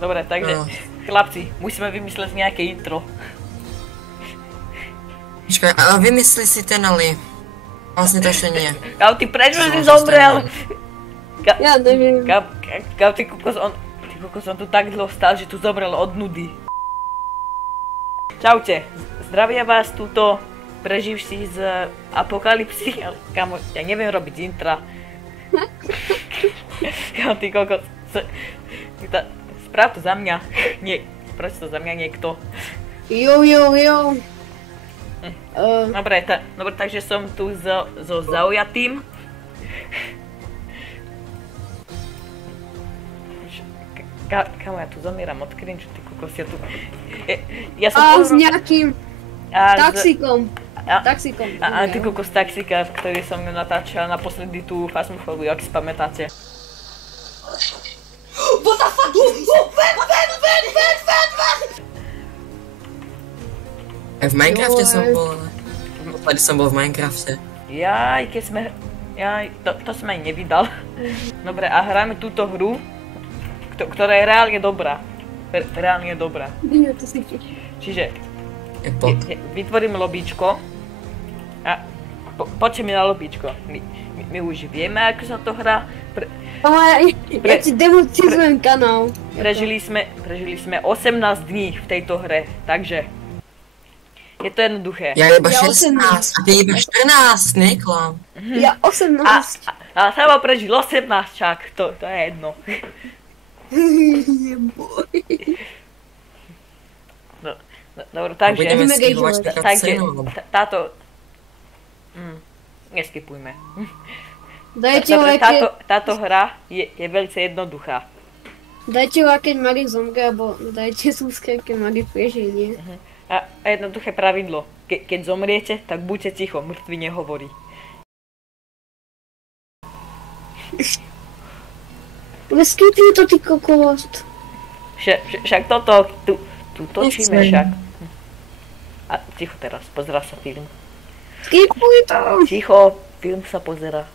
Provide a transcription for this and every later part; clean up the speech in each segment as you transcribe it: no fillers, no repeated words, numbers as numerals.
Dobre, takže chlapci, musíme vymysleť nejaké intro. Počkaj, a vymysli si ten Ali. Vlastne to ešte nie. Gau, ty prečo si zomrel? Ja neviem. Gau, ty kokos, on tu tak dlho stál, že tu zomrel od nudy. Čaute, zdravia vás túto preživší z apokalypsy, ale kamo, ja neviem robiť intra. Gau, ty kokos, správ to za mňa, proč to za mňa niekto. Jo. Dobre, takže som tu so zaujatým. Kamo, ja tu zomieram od cringe, ty kokos, ja tu... A s nejakým taxikom. A ty kokos taxika, ktorý som natáčal naposledy tú Phasmophobia, ak si pamätáte. What the fuck? Aj v Minecrafte som bol, ale... Tady som bol v Minecrafte. Jaj, keď sme... Jaj, to som aj nevydal. Dobre, a hráme túto hru, ktorá je reálne dobrá. Reálne dobrá. Čiže... vytvorím lobíčko. A... poďte mi na lobíčko. My už vieme, ako sa to hrá. Ale ja ti demonstrujem kanál. Prežili sme 18 dní v tejto hre, takže... Je to jednoduché. Ja iba 16, a ty iba 14, neklam. Ja 18. A Sabo prežil 18 čak, to je jedno. Dobre, takže... Budeme skipovať takže táto... neskipujme. Dobre, táto hra je veľmi jednoduchá. Dajte like, keď Mari zomre, alebo dajte subscribe, keď Mari preženie. A jednoduché pravidlo, keď zomriete, tak buďte ticho, mŕtvy nehovorí. Ale skipni to, ty kokos. Však toto, tu točíme však. A ticho teraz, pozerá sa film. Skipuj to. Ticho, film sa pozerá.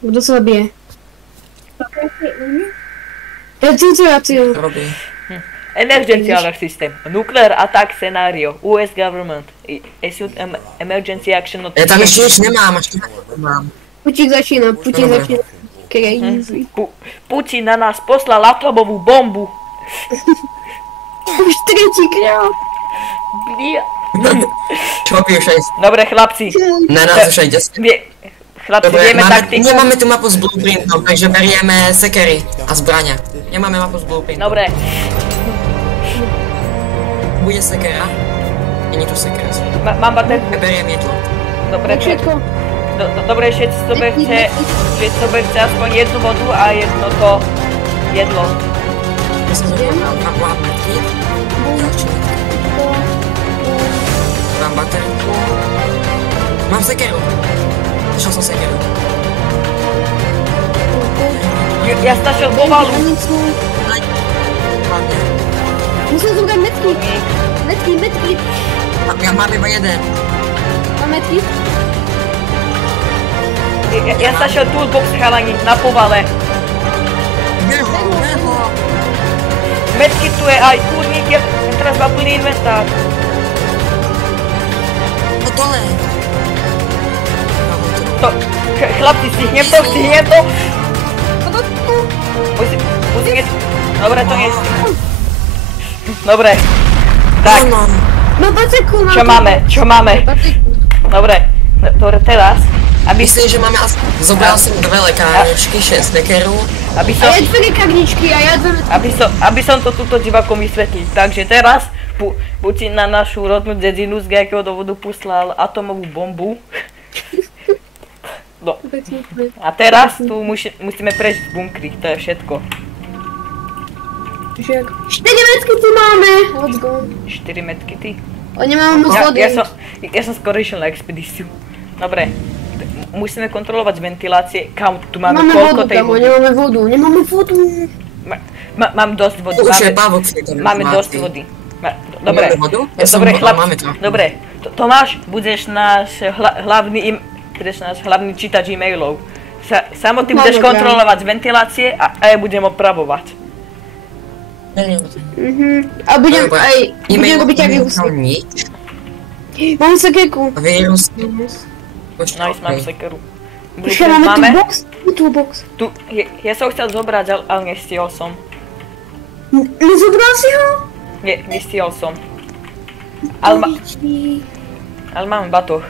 Kto sa bije? Recenzuráciu. Robí. Emergency alert system, nuclear attack scenario, US government, issued emergency action Ja tam ešte nič nemám, až to mám. Putin začína. Crazy. Putin na nás poslal atomovú bombu. Už tretíkrát. Blia. Čo by už aj... Dobre chlapci. Na nás už aj 10. Chlapci, vieme taktiku. Nemáme tu mapu s blueprintom, takže berieme sekery a zbrania. Nemáme mapu s blueprintom. Dobre. Bude sekera? Není tu sekera. Mám baterku. Beriem jedlo. Dobre, Všetko. dobre, všetci sobe chce aspoň jednu vodu a jedno to jedlo. Ja som zapomínal, mám metky. Mám baterku. Mám sekeru. Našel som sekeru. Ja stačil povalu. Hlavne. Musím zobrať metky. Metky. Ja mám iba jeden. Mám metky? Ja stačil toolbox chalani na povale. Neho. Metky tu je aj kurník, ja teraz mám plný inventár. No dole. To, chlapci, stihnem to. Musím jesť. Dobre, to nie. Dobre. Tak, No bateku čo máme? Dobre, teraz, aby Myslím, že máme asi... Zobral som 2 lekárničky, 6 sekeru. A ja 2 lekárničky a ja 2... Aby som to túto divákom vysvetlil. Takže teraz Putin na našu rodnú dedinu z nejakého dôvodu poslal atomovú bombu. No. A teraz tu musíme prejsť v bunkri, to je všetko. 4 metky tu máme! Let's go. 4 medkity. Nemáme moc vody. Ja som skoro išiel na expedíciu. Dobre, musíme kontrolovať ventilácie. Kam tu máme koľko tej vody? Nemáme vodu. Mám dosť vody. Máme dosť vody. Dobre, chlapci. Dobre, Tomáš, budeš náš hlavný čítač e-mailov. Samo ty budeš kontrolovať ventilácie a ja budem opravovať. A budem robiť aj vírusy. Mám sekerku. Vírus. Nice, mám sekeru. Počkaj, máme toolbox? Ja som chcel zobrať, ale nestihol som. Nezobral si ho? Nie, nestihol som. Ale mám batoh.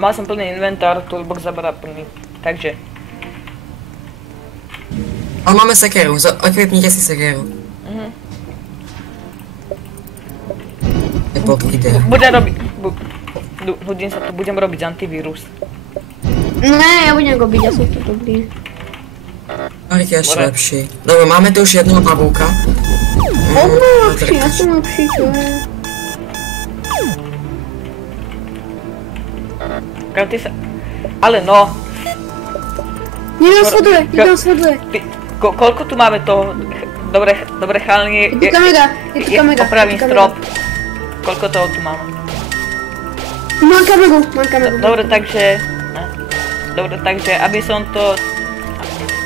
Mal som plný inventár, toolbox zabera plný. Takže. Ale máme sekeru, ekvipnite si sekeru. Budem robiť antivírus. Ne, ja budem robiť, ja som tu dobrý. Marek je ešte lepší. Dobre, máme tu už jedného pavúka. Ja som lepší, čo je? Ale no. Nedám sleduje. Koľko tu máme toho? Dobre chalani. Je tu kamera. Popravím strop. Koľko toho tu máme? Mám kameru. Dobre, takže aby som to...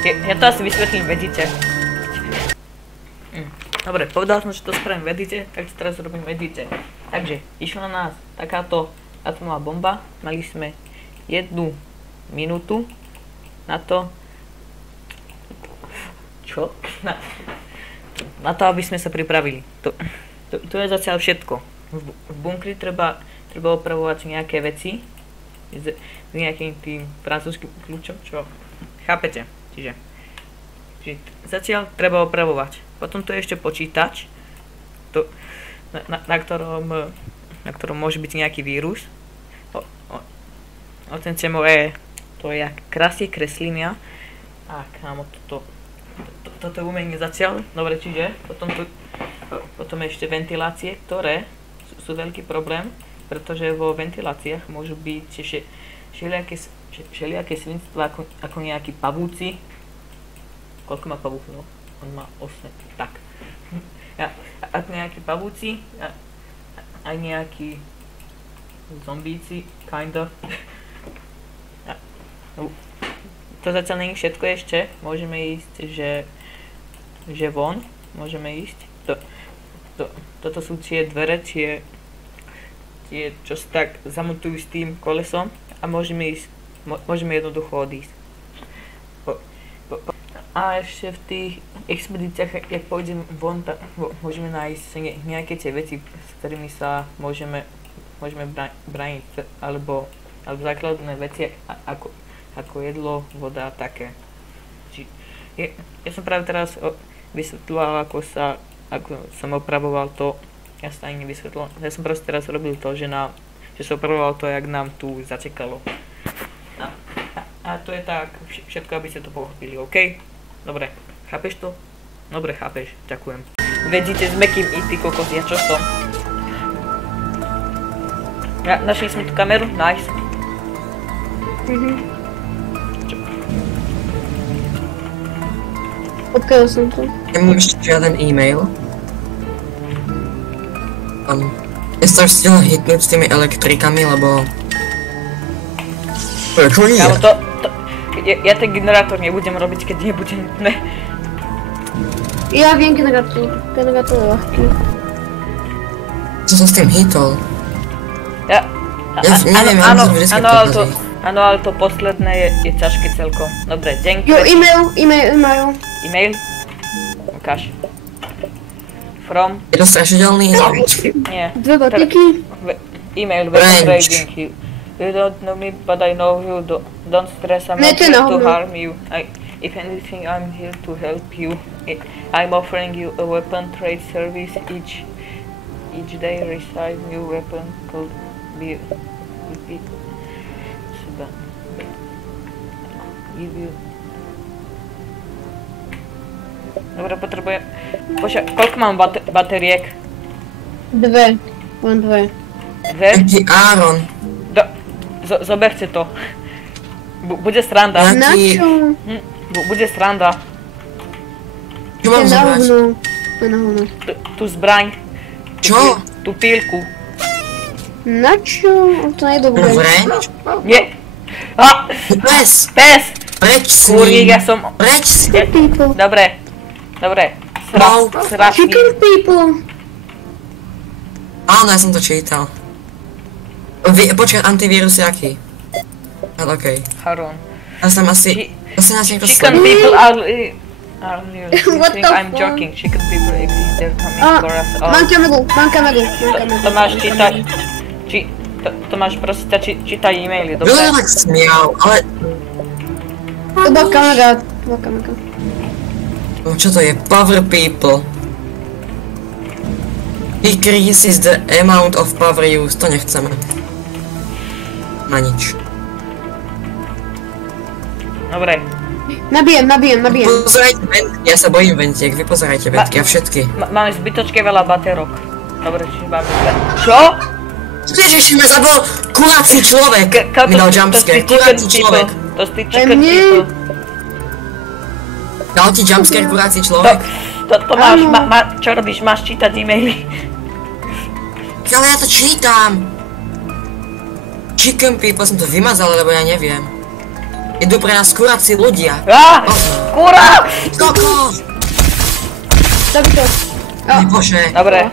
Ja to asi vysvetlím, vedíte. Dobre, povedal som, že to spravím, vedíte, takže teraz robím vedíte. Takže, išla na nás takáto atomová bomba. Mali sme 1 minútu na to... Čo? Na to, aby sme sa pripravili. To je zatiaľ všetko. V bunkri treba opravovať nejaké veci s nejakým tým francúzským kľúčom, čo chápete? Čiže zatiaľ treba opravovať. Potom tu je ešte počítač, na ktorom môže byť nejaký vírus. Otence moje, to je krásne kreslenia. A kámo, toto je umenie zatiaľ. Dobre, čiže potom ešte ventilácie, ktoré sú veľký problém, pretože vo ventiláciách môžu byť všelijaké svinstva ako nejakí pavúci. Koľko má pavúk? No, on má 8. Tak. Ako nejakí pavúci, aj nejakí zombíci, kind of. To zatiaľ nie je všetko ešte. Môžeme ísť, že von. Môžeme ísť. Toto sú tie dvere, tie čo sa tak zamontujú s tým kolesom a môžeme jednoducho odísť. A ešte v tých expedíciách, jak pôjdem von, tak môžeme nájsť nejaké tie veci, s ktorými sa môžeme brániť, alebo základné veci ako jedlo, voda a také. Ja som práve teraz vysvetľoval, ako som opravoval to. Ja sa ani nevysvetlil. Ja som proste teraz robil to, že som opravoval to, jak nám tu zatekalo. A to je tak všetko, aby ste to pochopili, OK? Dobre, chápeš to? Dobre, chápeš, ďakujem. Vedíte, s mekým ty kokos, ja čo som? Našli sme tú kameru, nice. Odkiaľ som to? Nemám ešte žiaden e-mail. Ja sa už stihla hitnúť s tými elektrikami, lebo... Čo je? Kámo, ja ten generátor nebudem robiť, keď nebude nutné. Ja viem generátor je ľahký. Co sa s tým hitol? Ja neviem, ja to vždycky pokazí. Áno, ale to posledné je ťažké celkom. Dobre, ďakujem. Jo, e-mail. E-mail? Ukáž. From? Je to strašidelný? Nie. 2 batiky? E-mail, weapon trading. You don't know me, but I know you. Don't stress, I'm not here to harm you. If anything, I'm here to help you. I'm offering you a weapon trade service. Each day receive new weapon called repeat. Give you. Dobre, potrebujem... Počkaj, koľko mám batériek? 2. Mám 2. Taký Áron. Zoberte to. Bude sranda. Na čo? Bude sranda. Čo mám zobrať? Na hovno. Tú zbraň. Čo? Tú pílku. Na čo? To nie je dobré. Vrenč? Nie. Pes! Pes! Preč s Kurník, ním! ja som... Preč s ním! People. Dobre. Dobre. No. Sračný. Chicken people. Áno, ja som to čítal. Počkaj, antivírus je aký? Ale okej. Harun. Ja som asi... Ja som na niekto Chicken sledujem. people are real. You What think the I'm fuck? joking. Chicken people exist. They're coming Ah, for us all. Mám kameru, mám kameru. To máš čítať. To máš proste čítať e-maily, dobre? Kto sa tak smial, ale... To bola kamera. To bola kamera. No čo to je? Power people. Decreases the amount of power used. To nechceme. Na nič. Dobre. Nabijem. Pozerajte ventky, ja sa bojím ventiek, vy pozerajte ventky a všetky. Máme zbytočke veľa baterok. Dobre, čiže máme... Čo? Ježiš, ma zabil kurací človek! Mi dal jumpscare, kurací človek. To si chicken people. Dal ti jumpscare kurací človek? To máš, čo robíš? Máš čítať e-maily. Ale ja to čítam! Chicken people som to vymazal, lebo ja neviem. Idú pre nás kurací ľudia. Kura! Koko! Dobre to. Aj bože. Dobre.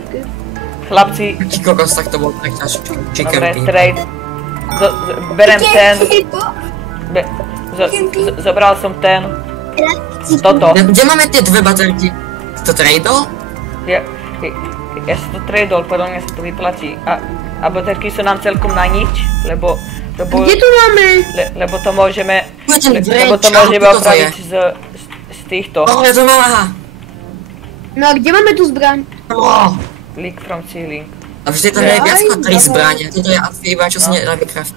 Chlapci, Taký kokos, tak to bol tak ťažký. Chicken dobre, people. trade. Berem ten. Zobral som ten. Toto. Kde máme tie dve baterky? Si to tradol? Ja si to tradol, podľa mňa sa to vyplatí. A baterky sú nám celkom na nič, lebo Kde tu máme? lebo to môžeme Lebo to môžeme opraviť z týchto. Ja to mám, No a kde máme tu zbraň? Leak from ceiling. A vždy tam je viac ako 3 zbranie. Toto je asi iba, čo sa nedá vykraft.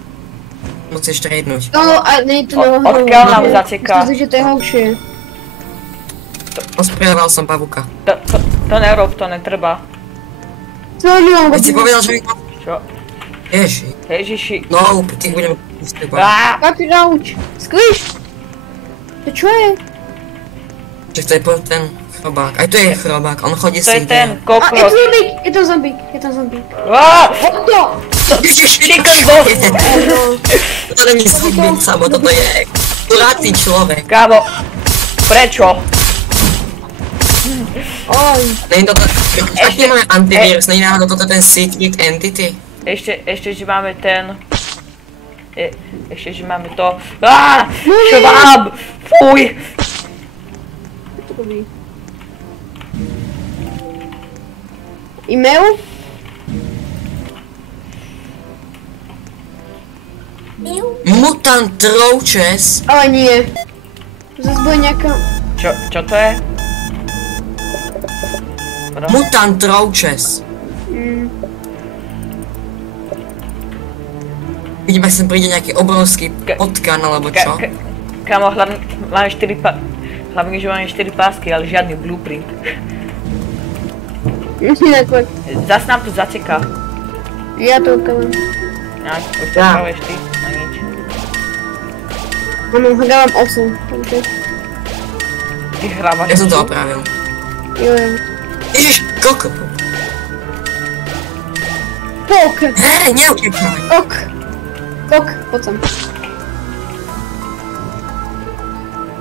Musíš tradenúť. No a nie to na Odkiaľ nám zateká? Myslím si, že to je horšie. Osprieval som pavuka. To nerob, to netreba. Co mám Veď si robiť? povedal, že mi... Čo? Ježi. Ježiši. No, tých budeme vystúpať. Papi rauč. Skvíš? To čo je? Že to je ten chrobák. Aj to je chrobák, on chodí To je si ten A kokros. je to zombík. To! Chicken boss! To není zombík samo, toto je kurácí človek. Kámo, prečo? Oj. Není toto... Tak nemáme antivírus, není náhodou toto ten secret entity? Ešte, že máme ten... Ešte, že máme to... Šváb! Fuj! E-mail? Mutant roaches. Ale nie. Zas bude nejaká... Čo to je? Mutant roaches. Vidím, ak sem príde nejaký obrovský potkan, alebo čo? Kámo, hlavne máme 4 hlavne, že máme 4 pásky, ale žiadny blueprint. Zas nám tu zateká. Ja to ukávam. Už to opravuješ ty, na nič. Áno, hrávam 8, takže... Ty hrávaš. Ja som to opravil. Jo. Ježiš, koko. Pok! Hej, neutekaj. Kok, poď sem.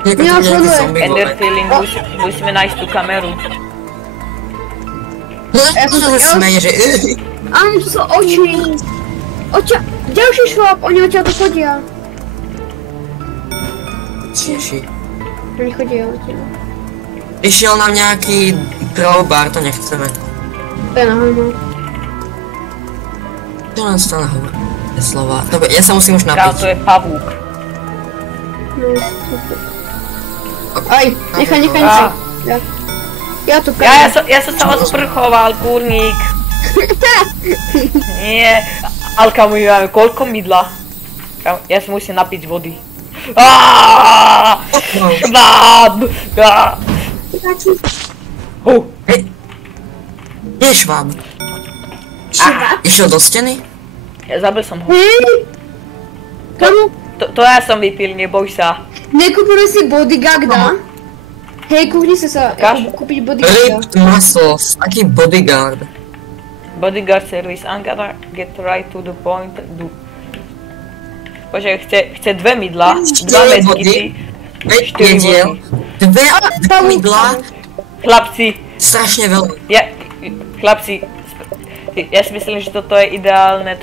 Niekto tu bude nejaký zombie Ender vole. feeling, musíme nájsť tú kameru. No, to sa smeje, že... Áno, tu sú oči. Ďalší šlap, oni odtiaľ to chodia. Ježi. Oni chodia odtiaľ. Išiel nám nejaký crowbar, to nechceme. To je na hovno. Čo nám stále hovorí? Slova. Dobre, ja sa musím už Kámo, to napiť. je pavúk. No, super. Aj, nechaj. Ja to Ja som sa odprchoval, kurník. Nie, ale kámo, my máme koľko mydla? Kámo, ja si musím napiť vody. Šváb! Je šváb. Išiel do steny? Ja zabil som ho. Kamu, To ja som vypil, neboj sa. nekúpili si bodyguarda? Hej, kúpili sa kúpiť bodyguarda. Ripped muscles. Aký bodyguard? Bodyguard service, I'm gonna get right to the point. Počkaj, chce 2 mydla, 2 4 vody. medkity, 5 4 jediel. vody. 2 mydla. Chlapci, Strašne veľa. Chlapci, ja si myslím, že toto je ideálne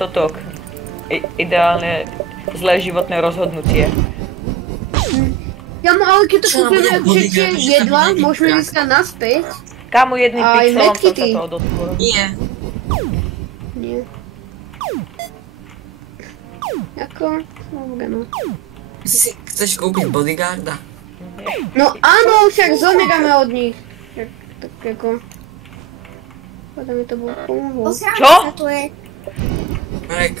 ideálne zlé životné rozhodnutie. Ja ale keď to Čo nám kúpime bude všetky bodyguard, jedla, že tam môžeme bude získať naspäť. Kámo, jedným Aj pixelom som sa medkity. toho dotkol. Nie. Nie. Ako? Dobre, no. Si chceš kúpiť bodyguarda? No áno, však zomierame od nich. Tak ako... Podľa mi to bolo pomohlo. Čo? Marek,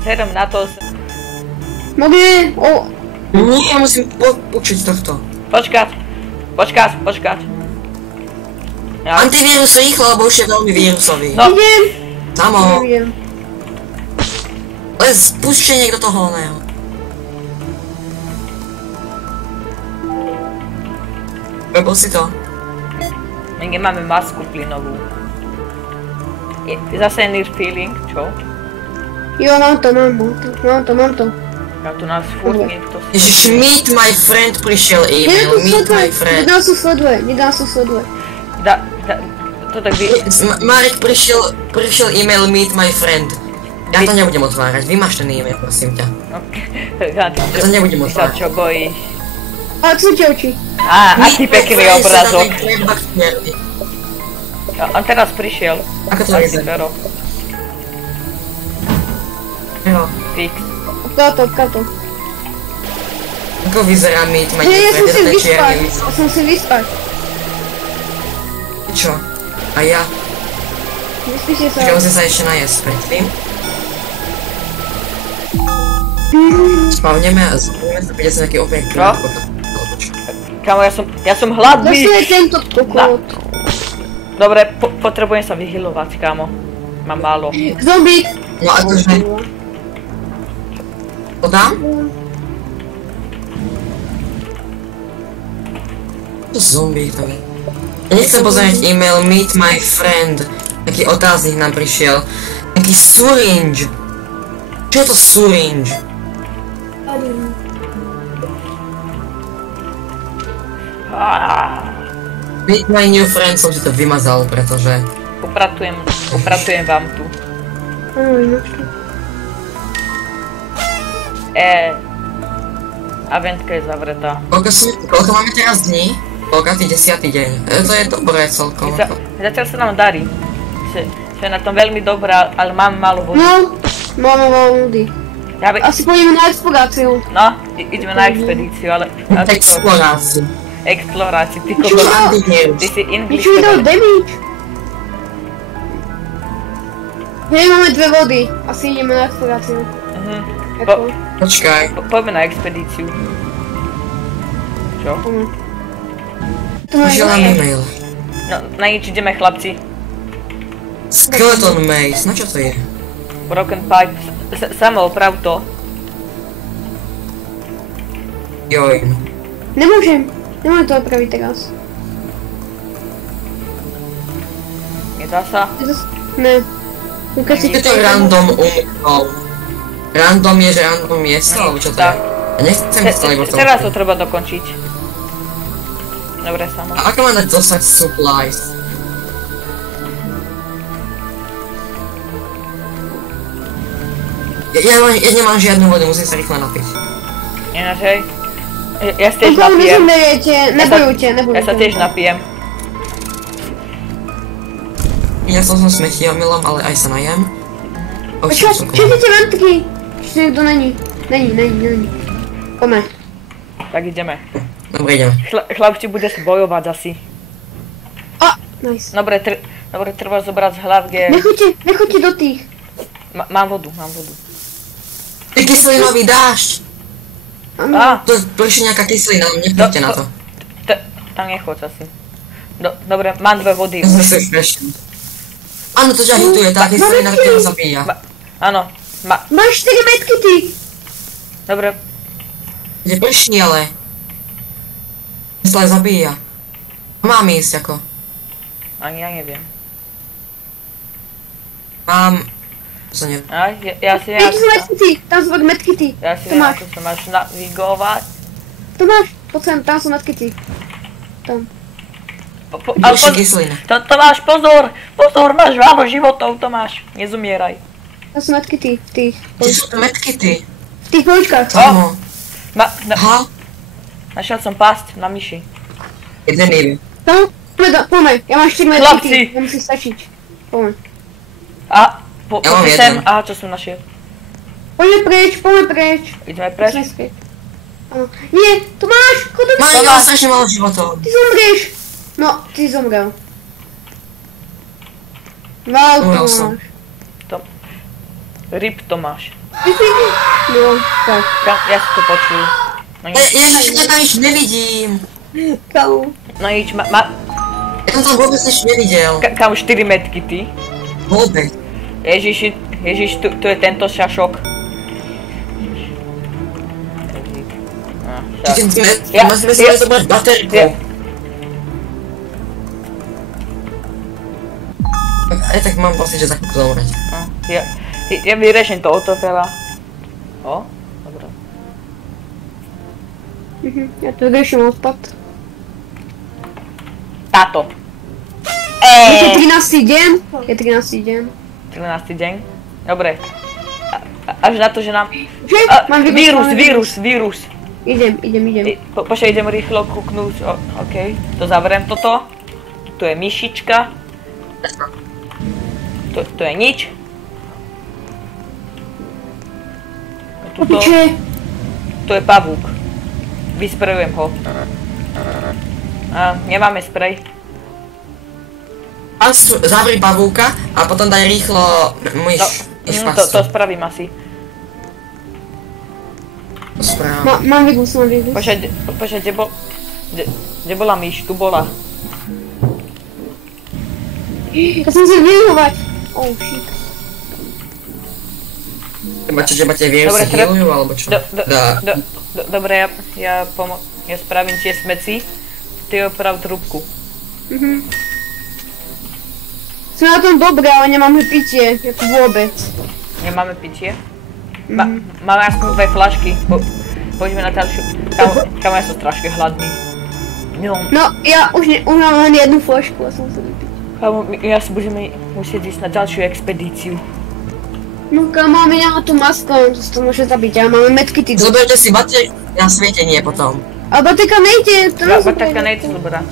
Vzhľadom na to... Mogli... nie, ja musím učiť tohto. Počkať. Ja, Antivírus rýchlo, lebo už je veľmi vírusový. No. Idem! Samo, Neviem. ale spúšte niekto toho oného. Prebo si to. my nemáme masku plynovú. Zase near feeling, čo? Jo, mám to. Ja tu nás furt niekto... Ježiš, meet my friend prišiel e-mail, meet my friend. Nedá sa sleduje. To tak vy... Marek prišiel e-mail meet my friend. Ja to nebudem otvárať, vymaž ten e-mail, prosím ťa. Ja to nebudem Ty sa otvárať. čo bojíš? A co ťa učí? Á, aký pekný obrazok. Bakteriálny. On teraz prišiel. Ako to Asi vyzerá? Fero. Jo. Fix. Kato. Ako vyzerá meet my Ja som friend? si Je to vyspať. čierny list. Ja som si vyspať. Čo? A ja? Vyspíte sa. Počkaj, musím sa ešte najesť predtým. Spavneme a zbudeme sa, príde sa nejaký opäť Čo? Kámo, ja som hladný. Zase je tento kokot. Dobre, potrebujem sa vyhylovať, kámo. Mám málo. Zombie. No akože... To dám? To zombie to je. Ja nechcem pozerať e-mail meet my friend. Taký otáznik nám prišiel. Taký syringe. Čo je to syringe? Meet my new friend som si to vymazal, pretože... Upratujem vám tu. A ventka je zavretá. Koľko máme teraz dní? Koľkatý 10. deň? To je dobré celkom. Zatiaľ sa nám darí. Že je na tom veľmi dobrá, ale mám málo vody. No, máme veľa ľudí. Asi pôjdeme na exploráciu. No, ideme na expedíciu, ale... Exploráciu. Exploráciu, ty Čo? kokos. Ty si English. Čo mi dal damage? Hej, máme 2 vody. Asi ideme na exploráciu. Ako? Počkaj. Poďme na expedíciu. Čo? To máme Pošiel nám e-mail. No, na nič ideme, chlapci. Skeleton maze, na čo to je? Broken pipe. Samo oprav to. Joj. Nemôžem to opraviť teraz. Nedá sa? Ne. Ukáž si Je to random umrol. Random je, že random miesto, alebo čo to je? Ja nechcem stále vo tom. Teraz to treba dokončiť. Dobre, samo. A ako mám dať dostať supplies? Ja nemám žiadnu vodu, musím sa rýchlo napiť. Ináč, hej. Ja sa tiež Okolo napijem. nezomeriete, nebojujte. Ja sa tiež napijem. Ja som smetiomilom, ale aj sa najem. Čo? Všetkite ventky! Či niekto není. Není. Poďme. Tak ideme. Dobre, ideme. Chlapci bude bojovať asi. Nice. Dobre, treba zobrať z hlavge. Nechoďte do tých. Mám vodu. Ty kyselinový dážď! Á, To prišli nejaká kyselina, nechoďte na to. tam nechoď asi. Dobre, mám 2 vody. Zase frešný. Áno, to ťa hituje, tá kyselina, ktorá zabíja. Áno, Máš 4 medkity. dobre. Kde prší, ale... Mysle zabíja. Mám ísť ako. Ani ja neviem. Mám... To nie. Ja si Ej, tu sú medkity, tam sú medkity. Ja si To máš. ako sa máš navigovať. To máš, poď sem, tam sú medkity. Tam. Ale Ešte kyslina. Tomáš, pozor! Pozor, máš málo životov, Tomáš. Nezumieraj. Tam sú medkity v tých Kde sú to medkity? v tých poličkách. Samo. Aha. Našiel som pásť na myši. Jeden neviem. Tam, poďme, ja mám 4 medkity. Chlapci. Nemusí stačiť. Poďme. A, Ja mám poďme sem. jeden. Aha, čo som našiel? Poďme preč. Ideme preč. Poďme späť. Áno. Nie, Tomáš, chod do Mám ja strašne málo životov. Ty zomrieš. No, ty zomrel. Wow, Umrel som. Tomáš. Rip Tomáš. No, tak. Ja si to počul. No nič, Ja tam nič nevidím. Kámo. no nič, Ja som tam vôbec nič nevidel. kam 4 metky ty? Vôbec. Ježiš, tu je tento šašok. Musíme si zobrať baterku. Aj tak mám pocit, že za chvíľku zomrieť. Ja vyriešim to od veľa. O, dobre. Ja to riešim odpad. Táto. Je 13. deň. Je 13. deň. 13. deň. Dobre. Až na to, že nám... Že? Mám Vírus. Idem. Počkaj, idem rýchlo kúknúť. OK. To zavriem toto. Tu je myšička. Tu je nič. Opiče. Tu je pavúk. Vysprejujem ho. Nemáme sprej. Zavri pavúka a potom daj rýchlo myš pastu. To spravím asi. To spravím. Mám vírus. Počkaj, kde bola myš? Tu bola. Ja som sa vyhovať. Oh shit. Že máte vírusy healujú, alebo čo? Dobre, ja spravím tie smeci. Ty oprav trúbku. Sme na tom dobré, ale nemáme pitie. Jako vôbec. Nemáme pitie? Máme aspoň 2 flašky. Poďme na ďalšiu. Kamo, ja som strašne hladný. No, ja už mám len jednu flašku a som sa vypiť. Kamo, my asi budeme musieť ísť na ďalšiu expedíciu. No kamo, my nemá tú masku, on to môže zabiť, ale máme medkity. Zoberte si baterku na svietenie potom. A baterka nejde, to nás Baterka nejde zobrať.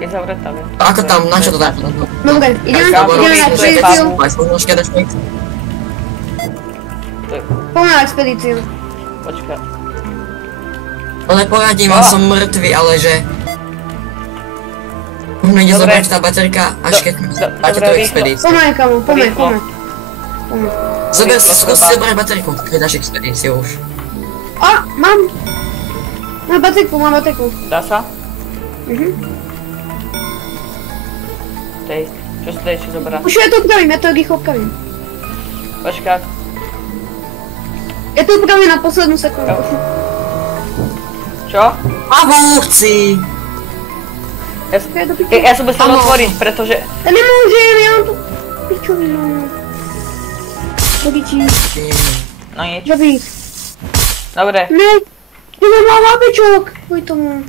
Je zavretá, viem. Ako tam, na čo to dá? Dobre, ideme na expedíciu. Poďme na expedíciu. Počkaj. Ale poradím, som mŕtvy, ale že... Možno ide zobrať tá baterka, až keď dáte tú expedíciu. Poďme, kamo, poďme. Zober si, skús si zobrať baterku, keď dáš expedíciu už. A, mám. Mám baterku. Dá sa? Čo sa ešte zobrať? Už ja to rýchlo obkavím. Počkaj. Ja to obkavím na poslednú sekundu. Čo? Pavúci! Ja som musel otvoriť, pretože... Ja nemôžem, ja mám tu pičovinu. Dobičí. No nič. Dobík. Dobre. Ne, nemám lábečok. Kvôli tomu.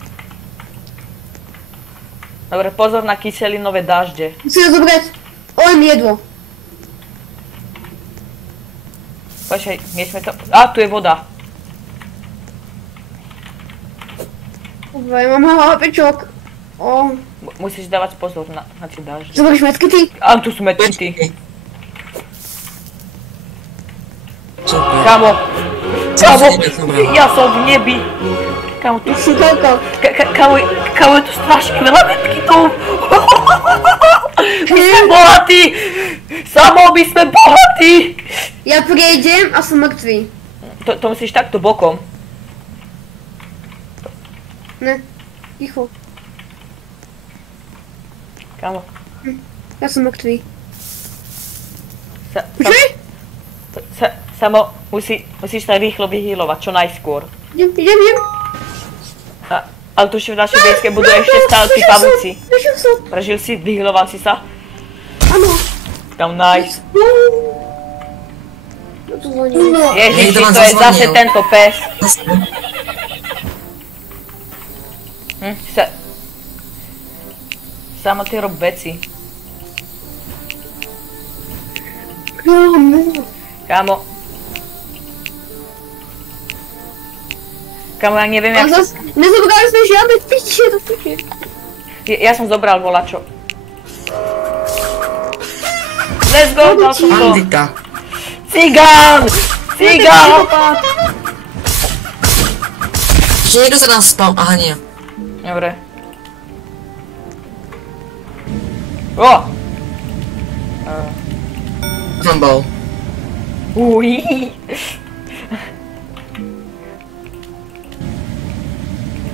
Dobre, pozor na kyselinové dažde. Musíme zobrať len jedlo. Počkaj, miešme to... Á, tu je voda. Dobre, ja mám lábečok. Musíš dávať pozor na tie dažde. Zoberieš medkity? Á, tu sú medkity. Super. Kamo, ja som v nebi. Kamo, tu Si koľko? Kamo, je tu strašne veľa medkitov. My sme bohatí. Samo, my sme bohatí. Ja prejdem a som mŕtvý. To musíš takto bokom. Ne, ticho. Kamo. Ja som mŕtvý. Samo, musíš sa rýchlo vyhýlovať, čo najskôr. Idem. Ale tu v našej dejskej budú ešte stále tí pavúci. Prežil som. Prežil si? Vyhýloval si sa? Áno. Tam nice. No to zvoní. Ježiši, Niekto vám to je zazvonil. zase tento pes. Samo ty rob veci. Kámo. Kámo, ja neviem, A jak... zas, nezobrali sme žiadne piče do piče. Ja som zobral volačo. Let's go, dal som to. Bandita. Cigán! Cigán! Že niekto sa tam spal, aha nie. Dobre. O! Tam bol. Ují.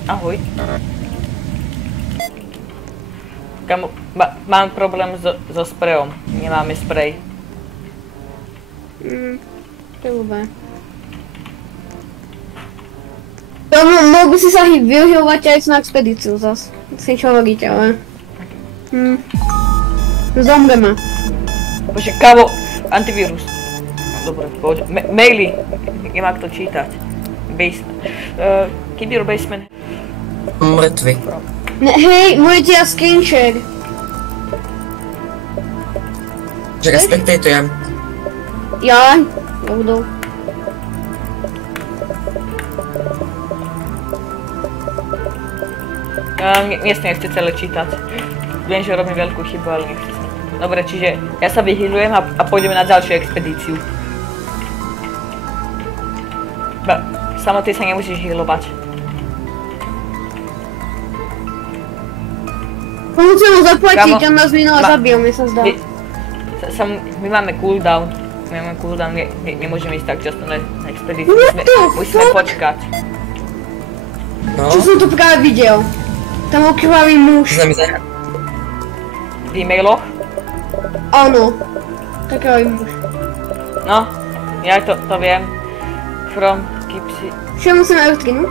Ahoj. Kamo, mám problém so sprejom. Nemáme sprej. To je blbé. Mohl by si sa využívať aj na expedíciu zas. Si čo hovoríte, ale... Zomreme. Bože, kamo, antivírus. No, dobre, poď. Maily. Nemá kto čítať. Basement. Keep your basement. Mŕtvy. Hej, môžete ja screenshare. Že respektujem. Ja? Budou. Mne sa nechce celé čítať. Viem, že robím veľkú chybu, ale nechce sa. Dobre, čiže ja sa vyhyľujem a pôjdeme na ďalšiu expedíciu. Samo ty sa nemusíš hyľovať. Musím ho zaplatiť, on nás minul a zabil, mi sa zdá. My máme cooldown. Nemôžeme ísť tak často na expedíciu. Musíme počkať. No. Čo som tu práve videl? Tam okrvavý muž. V e-mailoch? Áno. Taký muž. No, ja to viem. From Kipsi. Čo musíme elektrinu?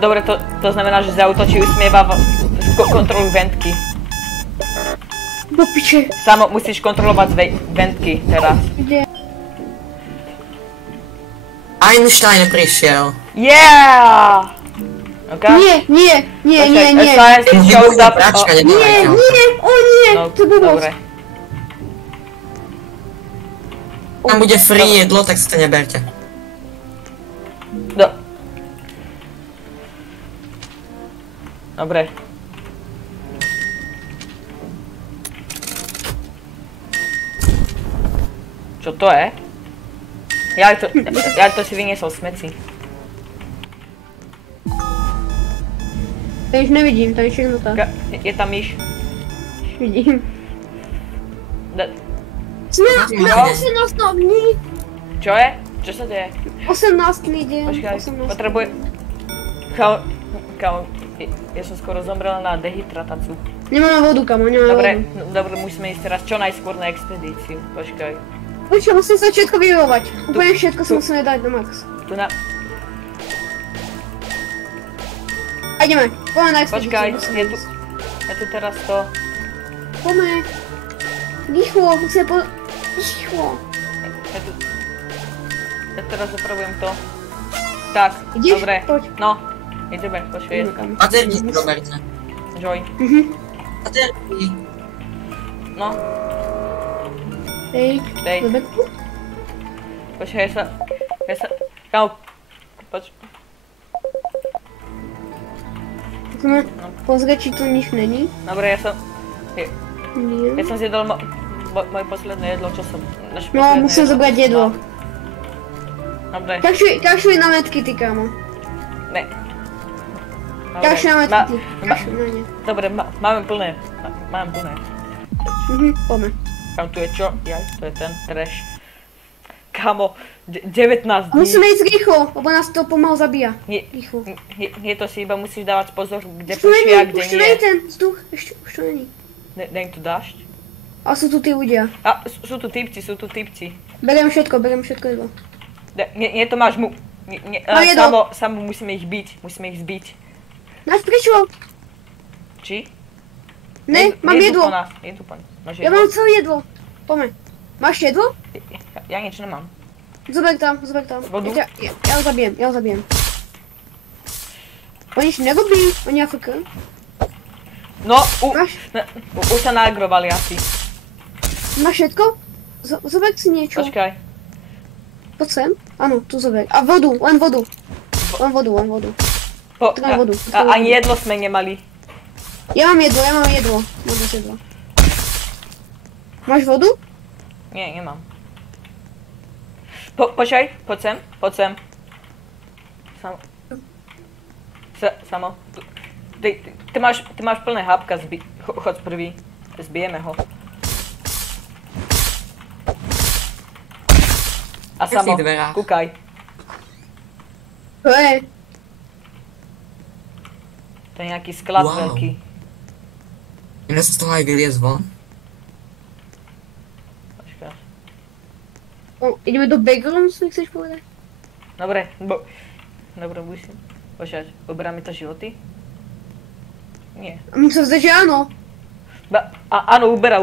Dobre, to znamená, že zautočí usmieva kontrolu ventky. Do piče. Samo musíš kontrolovať ventky teraz. Kde? Einstein prišiel. Yeah! OK? Nie. Science shows up. Nie, No, to bolo. dobre. Tam bude free jedlo, tak si to neberte. Dobre. Čo to je? Ja to si vyniesol smeci. To už nevidím, to je všechno tak. Je tam myš. Vidím. Sme na 18. dní. Čo je? Čo sa deje? 18. deň. Počkaj, 18. potrebujem... Kámo, ja som skoro zomrel na dehydratáciu. Nemáme vodu, kamo, nemáme vodu. Dobre, musíme ísť teraz čo najskôr na expedíciu. Počkaj. Počkaj, musím sa všetko vyrovať. Úplne všetko si musíme dať do max. Tu na... A ideme, poďme na expedíciu. Počkaj, je tu teraz to... Poďme. Rýchlo, musíme po... Rýchlo. Ja teraz opravujem to. Tak, Ideš? dobre. Poď. No, ideme, počkaj. Baterky si zoberte. Joy. Baterky. No, Hej, dej. zobetku. Počkaj, ja sa... Kámo, Musíme pozrieť, či tu nič není. dobre, ja som Nie. zjedol moje posledné jedlo, čo som... No, musím zobrať jedlo. Dobre, Kašuj na metky, ty kámo. ne. Kašuj na metky, ty. Kašuj na ne. Dobre, máme plné. Mám plné. Poďme. Kam tu je čo? Jaj, to je ten trash. Kamo, 19 dní. Musíme ísť rýchlo, lebo nás to pomalu zabíja. Rýchlo. Nie to si iba musíš dávať pozor, kde prší a kde Už tu není nie. ten vzduch, ešte už to není. Daj tu dážď. A sú tu tí ľudia. A, sú tu typci. Beriem všetko jedlo. Nie to máš mu... Mám jedlo. Samo musíme ich zbiť. Náš prišiel. Či? Ne, mám Jedu jedlo. po nás, jedu po nás. Máš Ja jedlo? mám celé jedlo. Poďme. Máš jedlo? Ja nič nemám. Zober tam. Vodu? Ja ho zabijem. Oni ešte nerobí, oni AFK. No, Máš? už sa naagrovali asi. Máš všetko? Zober si niečo. Počkaj. Poď sem. Áno, tu zober. A vodu, len vodu. Len vodu. Tak mám vodu. Ani jedlo sme nemali. Ja mám jedlo. Mám dosť jedla. Máš vodu? Nie, nemám. Počkaj, poď sem. Samo. Ty máš plné hápka, chod prvý. Zbijeme ho. A Samo, kúkaj. To je. To je nejaký sklad veľký. Iné sa z toho aj vyliez von. Počkaj. Ideme do backrooms, mi chceš povedať? Dobre, musím. Počkať, uberáme to životy? Nie. Musím sa zdať, že áno. Áno, ubera.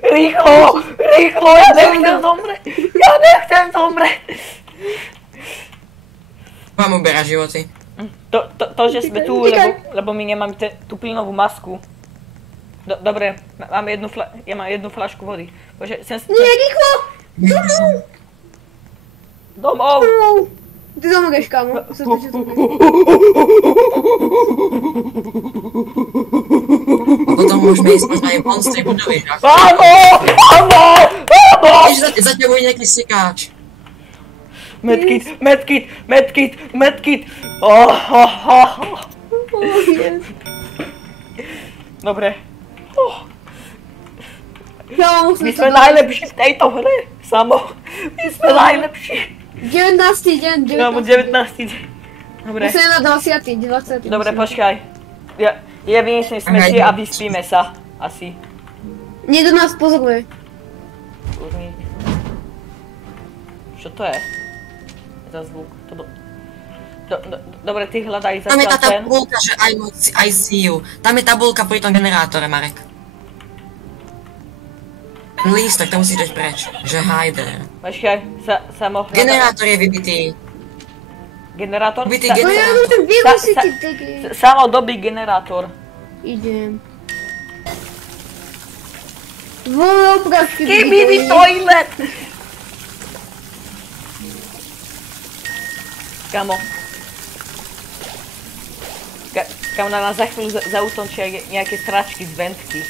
Rýchlo, ja nechcem zomrieť. Mám uberať životy. To, že sme tu, lebo my nemáme tú plynovú masku. Dobre, ja mám jednu fľašku vody. Bože, Nie, rýchlo! Domov! Ty zomreš, kámo. Potom môžeme ísť možno aj von z tej budovy. Áno! Za tebou je nejaký sikáč. Medkit! Dobre. My sme najlepší v tejto hre, Samo. My sme najlepší. 19. deň. 19. deň. Dobre. Musíme na 20. Dobre, počkaj. Ja vyniesem smeti a vyspíme sa. Asi. Niekto nás pozoruje. Kurník. Čo to je? Za zvuk. Dobre, ty hľadaj Tam je zatiaľ tá ten. tabulka, že I see you. Tam je tabulka pri tom generátore, Marek. Ten lístok, to musíš dať preč. Že hide there. Počkaj, Samo hľadaj. Generátor je vybitý. Generátor? Vybitý No ja generátor. mám ten vírusity, tak je. Samo dobí generátor. Idem. Volá prášky. Skibidi toilet! Kamo. Kamo, na nás za chvíľu zaútočia nejaké stračky z ventky.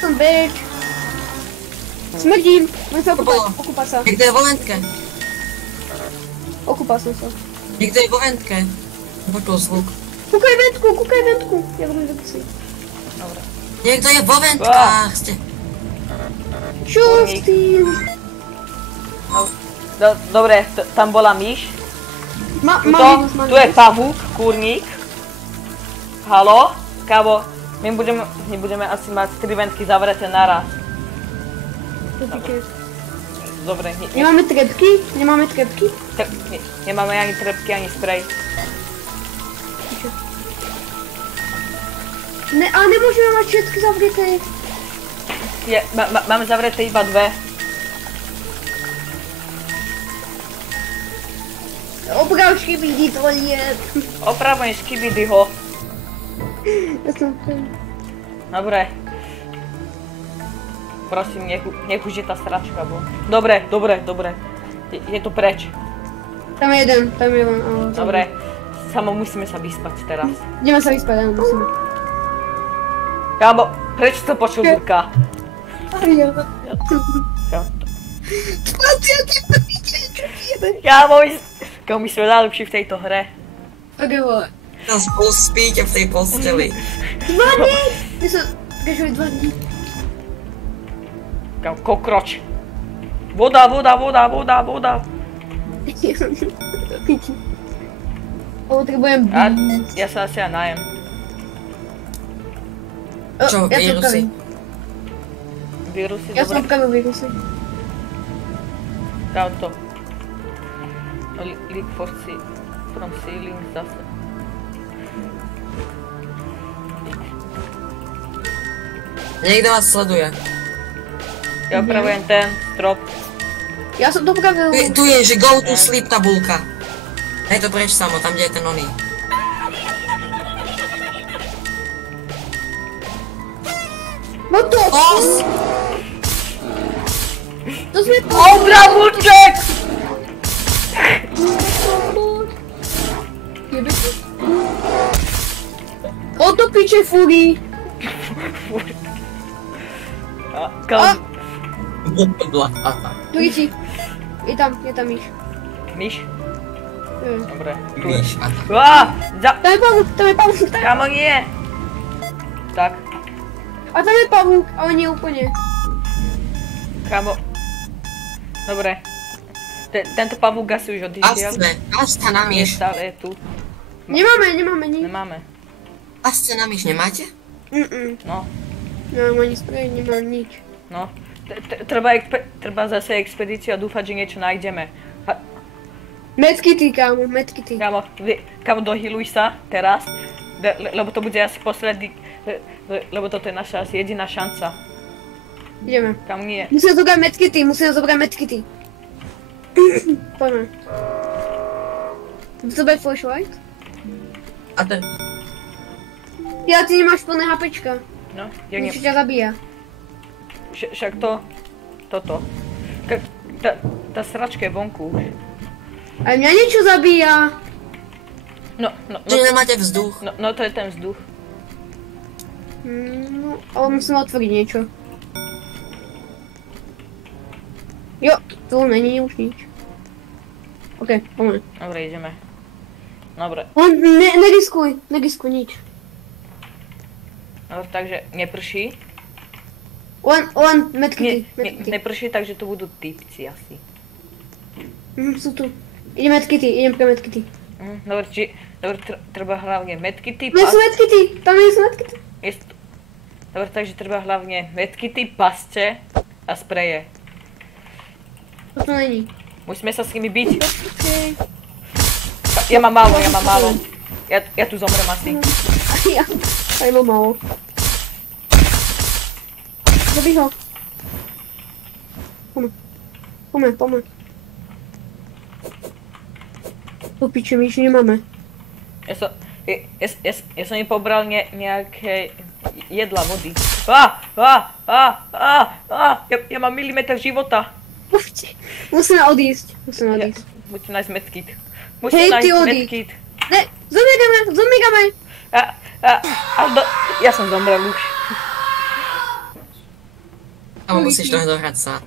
Som beč. Smrdím. Môžem sa okúpať sa. Niekto je vo ventke. Okúpal som sa. Niekto je vo ventke. Počul zvuk. Kúkaj ventku. Ja budem do psy. Dobre. Niekto je vo ventkách. Čo s tým? Dobre, tam bola myš. Tu je pavúk, kurník. Haló? Kávo, my budeme asi mať 3 ventky zavreté naraz. Dobre. Nemáme trepky? Nemáme ani trepky, ani sprej. Ne, ale nemôžeme mať všetky zavreté. Máme zavreté iba 2. Oprav Skibidi toilet. Opravujem Skibidyho. Ja som ten. Dobre. Prosím, nech už je tá sračka von. Dobre. Je to preč. Tam je jeden. Dobre. Samo musíme sa vyspať teraz. Ideme sa vyspať, áno, musíme. Kámo, prečo som počul Burka? Kámo, my sme najlepší v tejto hre. Ok, vole. Tam spolu spíte v tej posteli. 2 dní! My sa gažili 2 dní. Kámo, kokroč. Voda. Potrebujem Ja sa asi aj najem. Čo, vírusy? Vírusy, Ja som dobre. odpravil vírusy. Dám to. Leak forci. from ceiling zase. Niekto vás sleduje. Ja opravujem ten strop. Ja som to pravil. Tu je, že go to sleep tabulka. Daj to preč samo, tam kde je ten oný. No to! Os! To sme to! Obravuček! Jebe to? O to piče fúri! Kam? Tu idí. Je tam myš. Myš? Dobre. Tu je. Víš, a tak. Tam je pavúk, Kamo nie! Tak, A tam je pavúk, ale nie úplne. kamo. Dobre. Tento pavúk asi už odišiel. Pasce na Nie, myš. stále je tu. Nemáme nič. Nemáme. Pasce na myš nemáte? No, Nemám ani sprej, nemám nič. no. Treba zase expedíciu a dúfať, že niečo nájdeme. Medkity, kámo, medkity. Kamo, dohyluj sa teraz, lebo to bude asi posledný, lebo toto je naša asi jediná šanca. Ideme. Kam nie. Musíme zobrať medkity. Poďme. Zobrať flashlight? A ten... Ja, ty nemáš plné HPčka. No, ja Niečo ťa zabíja. Však toto. Tá sračka je vonku už. Aj mňa niečo zabíja. No, Že nemáte vzduch. no to je ten vzduch. No, ale musím otvoriť niečo. Jo, tu není už nič. OK, poďme. Dobre, ideme. Dobre. Neriskuj nič. No, takže neprší. Len medkity. Neprší, takže tu budú typci asi. Sú tu. Idem pre medkity. Dobre, treba hlavne medkity, No sú medkity, tam sú medkity. Dobre, takže treba hlavne medkity, pasce a spreje. To není. Musíme sa s nimi byť. Okay. Ja mám málo. Ja tu zomrem asi. Ja, aj mám málo. Zabij ho. Poďme. To piče, my ešte nemáme. Ja som im pobral nejaké jedla, vody. Ja mám milimeter života. Musíme odísť. Musím nájsť medkit. Hej, ty odíď. Ne, zomigame. Ja som zomrel už. Ale musíš to dohrať sa.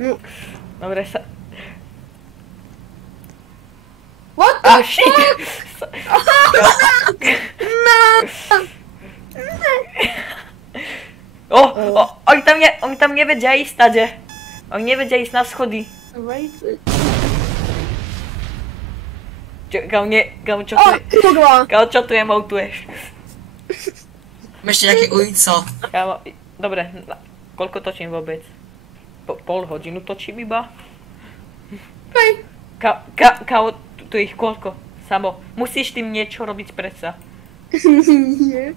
No. Dobre sa... What the shit! Oni tam nevedia ísť tade. Oni nevedia ísť na schody. Čo tu emoutuješ? Ešte nejaké ulico. Dobre, koľko točím vôbec? Pol hodinu točím iba? Hej. Kao, tu ich koľko? Samo, musíš tým niečo robiť predsa. Nie.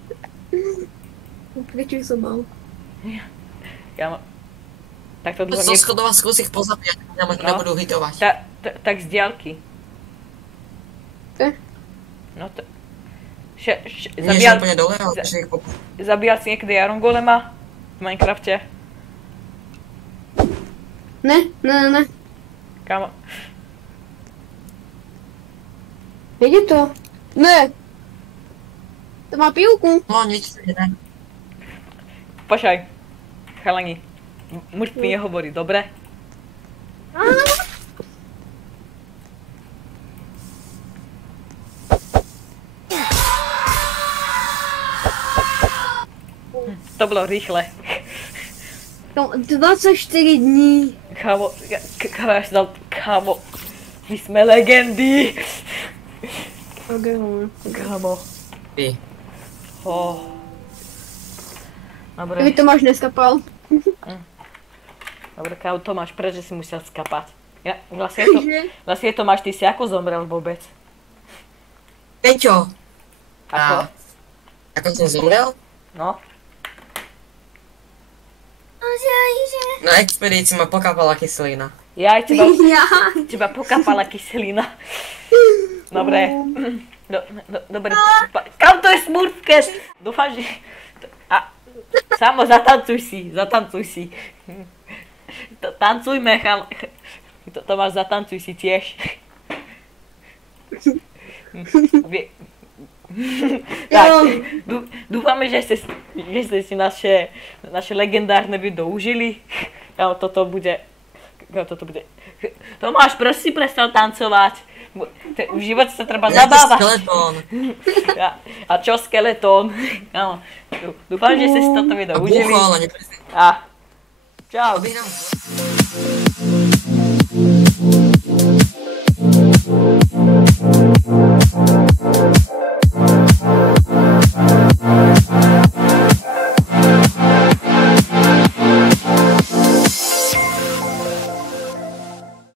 Prečo som mal? Ja mám... Tak to dlho Zo schodova skús ich pozabíjať, nebudú hitovať. Tak z diaľky. No to... Nie, že úplne dole, ale že ich popúšť. Zabíjal si niekedy Iron Golema v Minecrafte? Ne. Kámo. Ide to? Ne. To má pivku. No, nič ne. Počkaj. Chalani. Mŕtvy nehovorí, dobre? To bolo rýchle. 24 dní. Kámo, kámo, my sme legendy. Kámo. Ty. Dobre. Keby Tomáš neskapal. Dobre, kámo, Tomáš, prečo si musel skapať? Vlastne Tomáš, ty si ako zomrel vôbec? Peťo! Ako? Ako som zomrel? No. Na expedícii ma pokápala kyselina. Ja aj teba pokápala kyselina. Dobre. Dobre. Kam to je Smurfcast? Dúfam, že... Samo, zatancuj si. Tancujme, Tomáš, zatancuj si tiež. Tak, dúfame, že ste si naše legendárne video užili. Toto bude... Tomáš, prosím, prestal tancovať. V živote sa treba zabávať. Skeletón. A čo skeletón? Dúfam, že ste si toto video užili. A bucho, ale nepresne. A čau. Objednám.